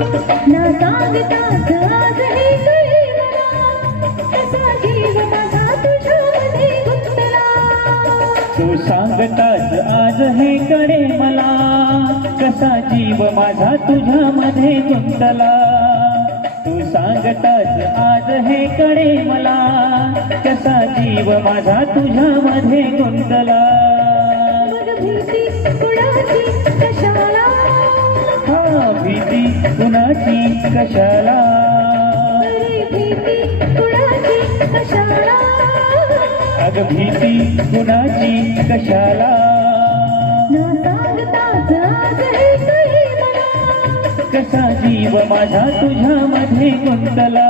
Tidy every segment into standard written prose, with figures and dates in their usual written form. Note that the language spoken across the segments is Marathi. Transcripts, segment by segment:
ना सांगताच आज हे कळे मला, कसा जीव माझा तुझ्यामध्ये गुंतला. तू सांगताच आज हे कळे मला, कसा जीव माझा तुझ्यामध्ये गुंतला. तू सांगताच आज हे कळे मला, कसा जीव माझा तुझ्यामध्ये गुंतला. मग भीती कुणाची कशाला, हा भीती कुणाची कशाला, अरे भीती कुणाची कशाला. अग भीती कुणाची कशाला. ना सांगताच आज हे कळे मला, कसा जीव माझा तुझ्यामध्ये गुंतला.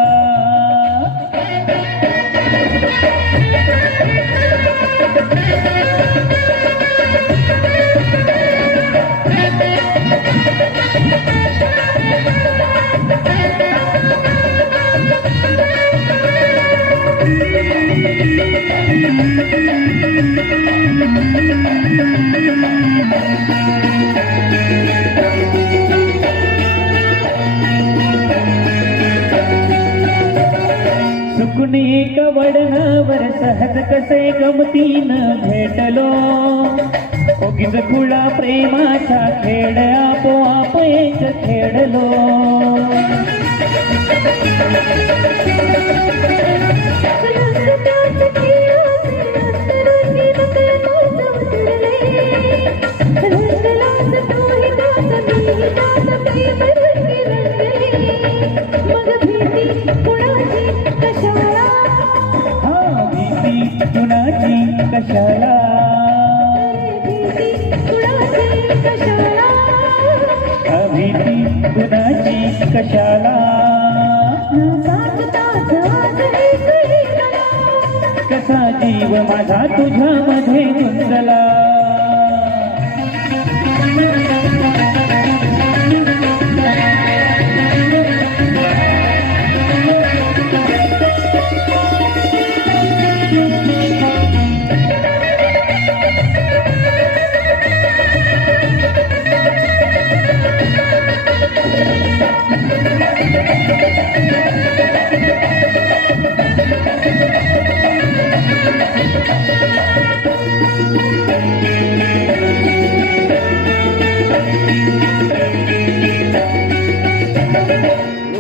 चुकून एका वडणावर सहज कसे गमतीनं भेटलो. ओगीच खुळा प्रेमाचा खेळ आपोआप एक खेळलो. हा भीती कुणाची कशाला, भीती कुणाची कशाला. कसा जीव माझा तुझ्यामध्ये गुंतला.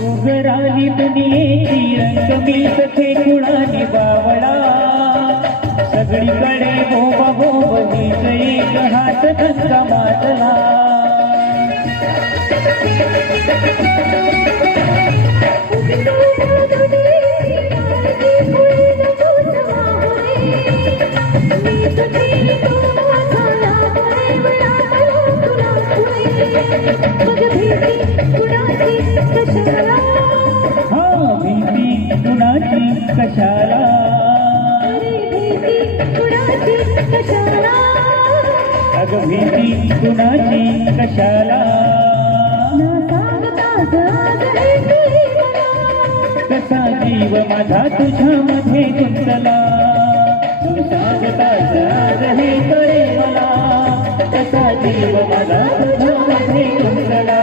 उघराली दुनियेची रंगमी सखे कुणाने बावळा. सगळीकडे भोबा भोब हीच एक हात धंदा माजला. हा भीती कुणाची कशाला, अग भीती कुणाची कशाला. कसा जीव माझा तुझ्यामध्ये गुंतला. तू सांगताच आज हे कळे मला, कसा जीव माझा तुझ्यामध्ये गुंतला.